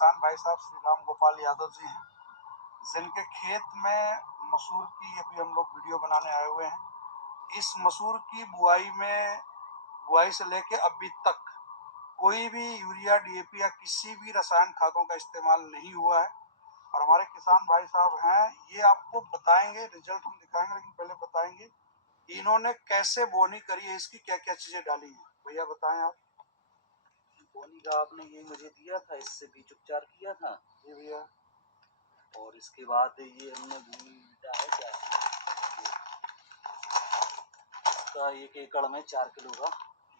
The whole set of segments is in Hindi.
किसान भाई साहब श्री राम गोपाल यादव जी हैं, जिनके खेत में मसूर की अभी हम लोग वीडियो बनाने आए हुए हैं। इस मसूर की बुआई से लेके अभी तक कोई भी यूरिया, डीएपी या किसी भी रसायन खादों का इस्तेमाल नहीं हुआ है। और हमारे किसान भाई साहब हैं, ये आपको बताएंगे, रिजल्ट हम दिखाएंगे, लेकिन पहले बताएंगे कि इन्होंने कैसे बोनी करी है, इसकी क्या क्या चीजें डाली हैं। भैया बताएं आप। बोनी का आपने ये मुझे दिया था, इससे बीज उपचार किया था जी भैया। और इसके बाद ये हमने भूमि मिटा है क्या, इसका 1 एकड़ में 4 किलो का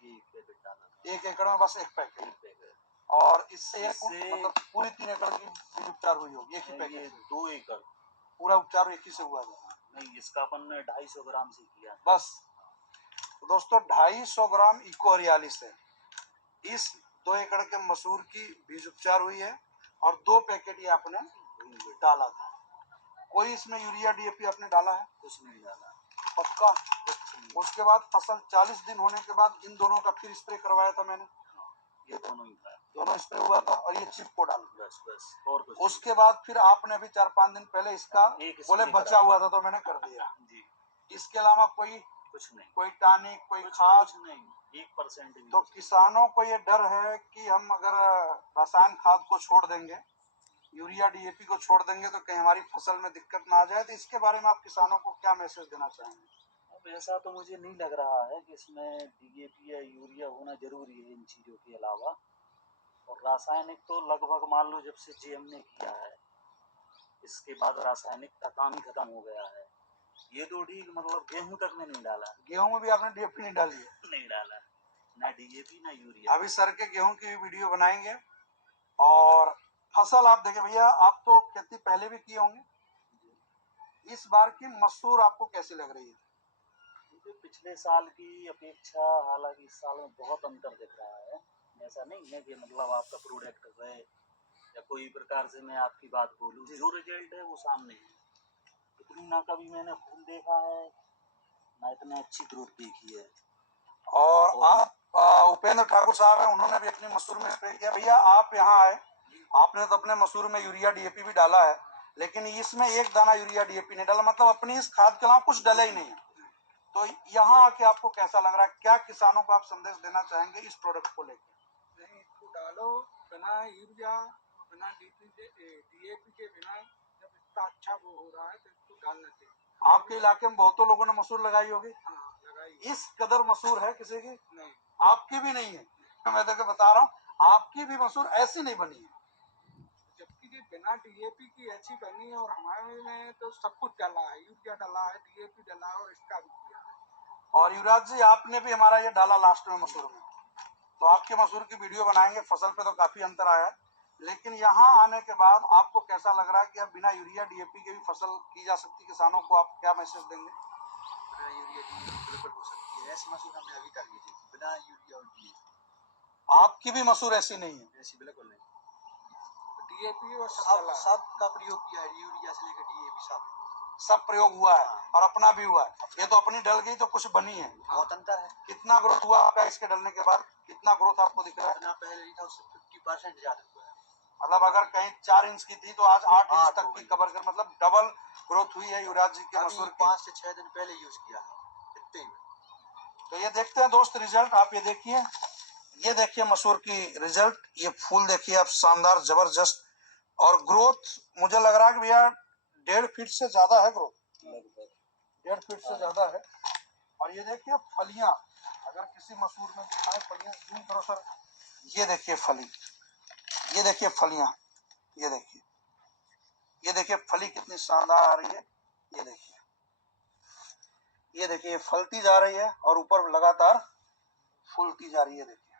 ये पैकेट डाला था। 1 एकड़ में बस एक पैकेट। पैकेट और इससे मतलब पूरी 3 एकड़ की बीज उपचार हुई होगी एक ही पैकेट से? 2 एकड़ पूरा उपचार एक ही से हुआ था? नहीं, इसका अपन ने 250 ग्राम से किया बस। तो दोस्तों 250 ग्राम इको हरियाली से इस 2 एकड़ के मसूर की बीज उपचार हुई है और 2 पैकेट ये आपने डाला था। कोई इसमें यूरिया, डीएपी आपने डाला है? कुछ नहीं डाला। पक्का? उसके बाद फसल 40 दिन होने के बाद इन दोनों का फिर स्प्रे करवाया था मैंने। ये दोनों ही था, दोनों स्प्रे हुआ था और ये चिप को डाल बस और कुछ। उसके बाद फिर आपने अभी 4-5 दिन पहले इसका बोले बचा हुआ था तो मैंने कर दिया जी। इसके अलावा कोई कुछ नहीं, कोई टॉनिक, कोई खाद नहीं, 1% भी। तो किसानों को ये डर है कि हम अगर रासायन खाद को छोड़ देंगे, यूरिया, डीएपी को छोड़ देंगे तो कहीं हमारी फसल में दिक्कत ना आ जाए। तो इसके बारे में आप किसानों को क्या मैसेज देना चाहेंगे? अब ऐसा तो मुझे नहीं लग रहा है कि इसमें डीएपी या यूरिया होना जरूरी है इन चीज़ों के अलावा। और रासायनिक तो लगभग मान लो जब से जीएम ने किया है, इसके बाद रासायनिक का काम ही खत्म हो गया है। ये तो ठीक, मतलब गेहूं तक में नहीं डाला। गेहूं में भी आपने डीएपी नहीं डाली है? नहीं डाला, ना डीएपी ना यूरिया। अभी सर के गेहूं की वीडियो बनाएंगे। और फसल आप देखें भैया, आप तो खेती पहले भी किए होंगे, इस बार की मसूर आपको कैसी लग रही है? मुझे पिछले साल की अपेक्षा हालांकि इस साल में बहुत अंतर दिख रहा है। ऐसा नहीं है कि मतलब आपका प्रोडक्ट है या कोई प्रकार से मैं आपकी बात बोलूं, जो रिजल्ट है वो सामने है। इतनी ना कभी मैंने फूल देखा है ना इतनी अच्छी ग्रोथ देखी है। और आप उपेंद्र ठाकुर साहब हैं, उन्होंने भी अपनी मसूर में स्प्रे किया। भैया आप यहाँ आए, आपने तो अपने मसूर में यूरिया, डीएपी भी डाला है, लेकिन इसमें एक दाना यूरिया, डीएपी नहीं डाला, मतलब अपनी इस खाद के अलावा कुछ डाला ही नहीं है। तो यहाँ आके आपको कैसा लग रहा है? क्या किसानों को आप संदेश देना चाहेंगे इस प्रोडक्ट को लेकर? नहीं, इसको डालो बिना यूरिया, बिना डीएपी के बिना, जब इतना अच्छा वो हो रहा है तो इसको डालना चाहिए। आपके इलाके में बहुतों लोगों ने मसूर लगाई होगी। हाँ, लगाई। इस कदर मसूर है किसी की? नहीं। आपकी भी नहीं है। मैं तो बता रहा हूँ, आपकी भी मसूर ऐसी नहीं बनी है, जबकि बिना डीएपी की ऐसी बनी है। और हमारे में तो सब कुछ डाला है, यूरिया डाला है, डीएपी डाला है और इसका भी किया है। और युवराज जी आपने भी हमारा ये डाला लास्ट में मसूर में, तो आपके मसूर की वीडियो बनाएंगे। फसल पे तो काफी अंतर आया है, लेकिन यहाँ आने के बाद आपको कैसा लग रहा है कि अब बिना यूरिया, डीएपी के भी फसल की जा सकती? किसानों को आप क्या मैसेज देंगे? बिना यूरिया, डीएपी बिल्कुल हो सकती है। ऐसी मसूर हमने अभी तक नहीं देखी, बिना यूरिया और डीएपी। आपकी भी मसूर ऐसी नहीं है? ऐसी बिल्कुल नहीं। डीएपी और सब का प्रयोग किया है, यूरिया से लेकर डीएपी सब प्रयोग हुआ है और अपना भी हुआ है। ये तो अपनी डल गई तो कुछ बनी है। बहुत अंतर है। कितना ग्रोथ हुआ आपका इसके डलने के बाद? कितना ग्रोथ आपको दिख रहा है? ना पहले नहीं था, उससे 50% ज्यादा हुआ है। मतलब अगर कहीं 4 इंच की थी तो आज 8 इंच तक की कवर कर, मतलब डबल ग्रोथ हुई है युवराज जी के मसूर की। 5 से 6 दिन पहले यूज किया है, इतने ही। तो ये देखते हैं दोस्त रिजल्ट। आप ये देखिए, ये देखिए मसूर की रिजल्ट। ये फूल देखिए आप, शानदार, जबरदस्त। और ग्रोथ मुझे लग रहा है कि भैया 1.5 फीट से ज्यादा है ग्रोथ, 1.5 फीट से ज्यादा है। और ये देखिए फलियां, अगर किसी मसूर में दिखाए फलियां, जूम करो सर। ये देखिए फली, ये देखिए फलियां, ये देखिए, ये देखिए फली कितनी शानदार आ रही है। ये देखिए, ये देखिए फलती जा रही है और ऊपर लगातार फूलती जा रही है। देखिए,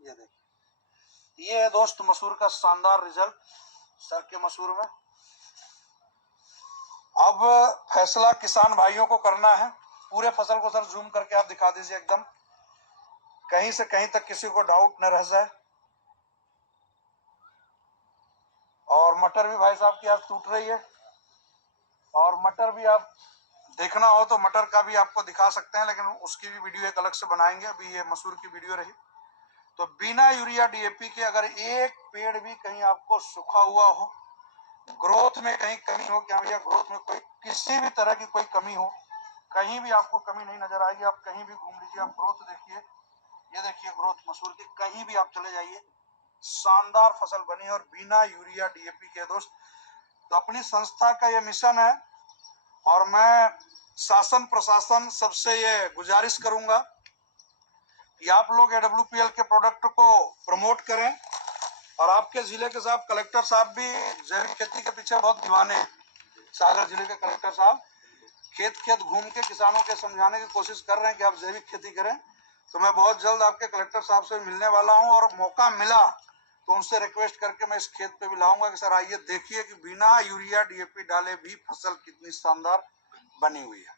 ये देखिए, ये है दोस्त मसूर का शानदार रिजल्ट सर के मसूर में। अब फैसला किसान भाइयों को करना है। पूरे फसल को सर जूम करके आप दिखा दीजिए, एकदम कहीं से कहीं तक किसी को डाउट न रह जाए। और मटर भी भाई साहब की आज टूट रही है, और मटर भी आप देखना हो तो मटर का भी आपको दिखा सकते हैं, लेकिन उसकी भी वीडियो एक अलग से बनाएंगे। अभी ये मसूर की वीडियो रही। तो बिना यूरिया डीएपी के अगर एक पेड़ भी कहीं आपको सूखा हुआ हो, ग्रोथ में कहीं कमी हो, क्या भैया ग्रोथ में कोई किसी भी तरह की कोई कमी हो, कहीं भी आपको कमी नहीं नजर आएगी। आप कहीं भी घूम लीजिए, आप ग्रोथ देखिए, ये देखिए ग्रोथ मसूर की, कहीं भी आप चले जाइए शानदार फसल बनी और बिना यूरिया डीएपी के दोस्त। तो अपनी संस्था का ये मिशन है और मैं शासन प्रशासन सबसे ये गुजारिश करूंगा कि आप लोग एडब्ल्यूपीएल के प्रोडक्ट को प्रमोट करें और आपके जिले के साहब कलेक्टर साहब भी जैविक खेती के पीछे बहुत दीवाने हैं। सागर जिले के कलेक्टर साहब खेत खेत घूम के किसानों के समझाने की कोशिश कर रहे हैं कि आप जैविक खेती करें। तो मैं बहुत जल्द आपके कलेक्टर साहब से मिलने वाला हूं और मौका मिला तो उनसे रिक्वेस्ट करके मैं इस खेत पे भी लाऊंगा कि सर आइए देखिए कि बिना यूरिया डीएपी डाले भी फसल कितनी शानदार बनी हुई है।